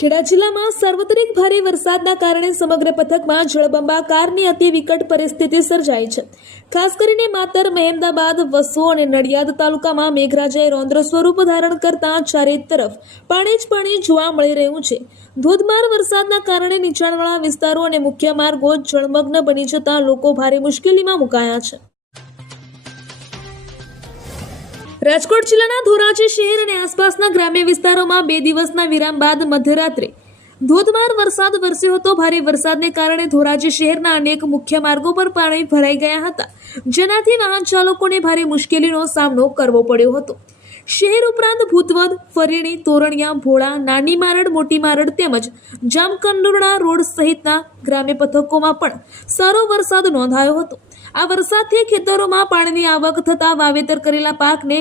ખેડા જિલ્લામાં સાર્વત્રિક ભારે વરસાદના કારણે સમગ્ર પથકમાં જળબંબાકારની અતિ વિકટ પરિસ્થિતિ સર્જાઈ છે. ખાસ કરીને માતર, મહેમદાબાદ, વસો અને નડિયાદ તાલુકામાં મેઘરાજાએ રૌદ્ર સ્વરૂપ ધારણ કરતા ચારે તરફ પાણી જ પાણી જોવા મળી રહ્યું છે. ધોધમાર વરસાદના કારણે નીચાણવાળા વિસ્તારો અને મુખ્ય માર્ગો જળમગ્ન બની જતા લોકો ભારે મુશ્કેલીમાં મુકાયા છે. રાજકોટ જિલ્લાના ધોરાજી શહેર અને આસપાસના ગ્રામ્ય વિસ્તારોમાં 2 દિવસના વિરામ બાદ મધ્યરાત્રે ધોધમાર વરસાદ વરસ્યો હતો. ભારે વરસાદને કારણે ધોરાજી શહેરના અનેક મુખ્ય માર્ગો પર પાણી ભરાઈ ગયા હતા, જેનાથી વાહન ચાલકોને ભારે મુશ્કેલીનો સામનો કરવો પડ્યો હતો. શહેર ઉપરાંત ભૂતવદ, ફરીણી, તોરણિયા, ભોળા, નાની મારડ, મોટી મારડ તેમજ જામકંડોરણા રોડ સહિતના ગ્રામ્ય પથકોમાં પણ સારો વરસાદ નોંધાયો હતો. આ વરસાદથી ખેતરોમાં પાણીની આવક થતા વાવેતર કરેલા પાકને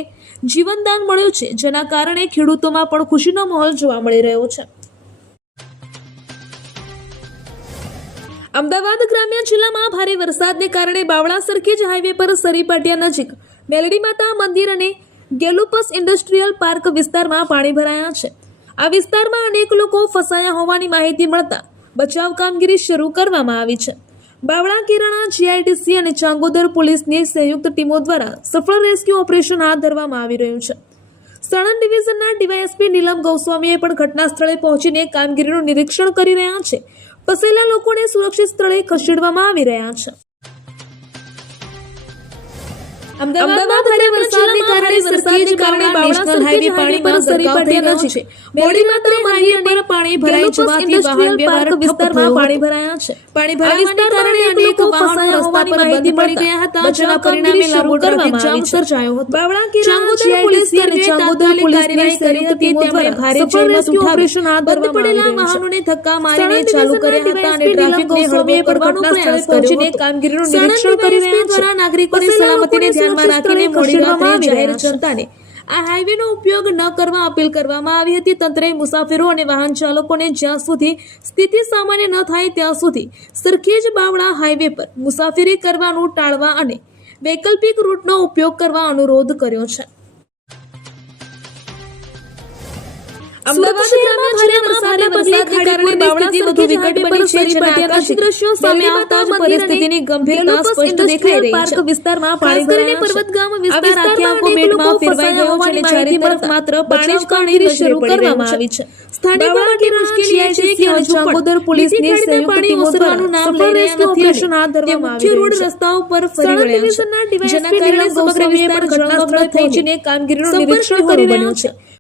જીવનદાન મળ્યું છે, જેના કારણે ખેડૂતોમાં પણ ખુશીનો માહોલ જોવા મળી રહ્યો છે. અમદાવાદ ગ્રામ્ય જિલ્લામાં ભારે વરસાદને કારણે બાવળા સરખેજ હાઈવે પર સરીપાટિયા નજીક મેલડી માતા મંદિર અને ગેલુપસ ઇન્ડસ્ટ્રીયલ પાર્ક વિસ્તારમાં પાણી ભરાયા છે. આ વિસ્તારમાં અનેક લોકો ફસાયા હોવાની માહિતી મળતા બચાવ કામગીરી શરૂ કરવામાં આવી છે. બાવળા, કેરાણા, જીઆઈડીસી અને ચાંગોદર પોલીસની સંયુક્ત ટીમો દ્વારા સફળ રેસ્ક્યુ ઓપરેશન હાથ ધરવામાં આવી રહ્યું છે. સાણંદ ડિવિઝનના ડીવાયએસપી નીલમ ગોસ્વામીએ પણ ઘટના સ્થળે પહોંચીને કામગીરીનું નિરીક્ષણ કરી રહ્યા છે. ફસાયેલા લોકોને સુરક્ષિત સ્થળે ખસેડવામાં આવી રહ્યા છે. અમદાવાદમાં ભારે વરસાદને કારણે સરખેજ નેશનલ હાઈવે પાણીમાં સરીપાટિયા નજીક મોડી માત્ર હાઈવે પર પાણી ભરાઈ જવાથી વાહન વ્યવહાર વિસ્તારમાં પાણી ભરાયા છે. પાણી ભરાવાને કારણે અનેક વાહનો રસ્તા પર બંધ પડી ગયા હતા, જેના પરિણામે લાંબો ટ્રાફિક જામ સર્જાયો હતો. બાવળા, કેરાણા, પોલીસ અને ચાંગોદર પોલીસની સંયુક્ત ટીમો દ્વારા ભારે જહેમત ઓપરેશન હાથ ધરવામાં આવી રહ્યું છે. વાહનોને ધક્કા મારીને ચાલુ કર્યા હતા અને ટ્રાફિકને હળવો કરવાનો પ્રયાસ પહોંચીને કામગીરીનું નિરીક્ષણ કરી રહ્યા છે. નાગરિકોની સલામતીને ધ્યાનમાં રાખીને મોડી રાત્રે જાહેર જનતાને આ હાઈવેનો ઉપયોગ ન કરવા અપીલ કરવામાં આવી હતી. તંત્રએ મુસાફરો અને વાહન ચાલકોને જ્યાં સુધી સ્થિતિ સામાન્ય ન થાય ત્યાં સુધી સરખેજ બાવળા હાઈવે પર મુસાફરી કરવાનું ટાળવા અને વૈકલ્પિક રૂટનો ઉપયોગ કરવા અનુરોધ કર્યો છે. અમદાવાદ શહેરમાં ભારે વરસાદના પગલે ખાડીપુરની પરિસ્થિતિ વધુ વિકટ બની છે, જેના આકાશી દ્રશ્યો સામે આવતા જ પરિસ્થિતિની ગંભીરતા સ્પષ્ટ દેખાઈ રહી છે. વિસ્તારમાં પાણી ભરાઈને પર્વતગામ વિસ્તાર આખે આખો બેટમાં ફેરવાઈ ગયો છે અને ચારે તરફ માત્ર પાણી જ પાણી શરૂ કરવામાં આવી છે. સ્થાનિકો માટે મુશ્કેલી એ છે કે ચાંગોદર પોલીસની સંયુક્ત ટીમો દ્વારા સફળ રેસ્ક્યુ ઓપરેશન હાથ ધરવામાં આવી રહ્યું છે. મુખ્ય રોડ રસ્તાઓ પર ફરી વળ્યા છે, જેના કારણે સમગ્ર વિસ્તાર ઘટના સ્થળે પહોંચીને કામગીરીનું નિરીક્ષણ કરી રહ્યો છે.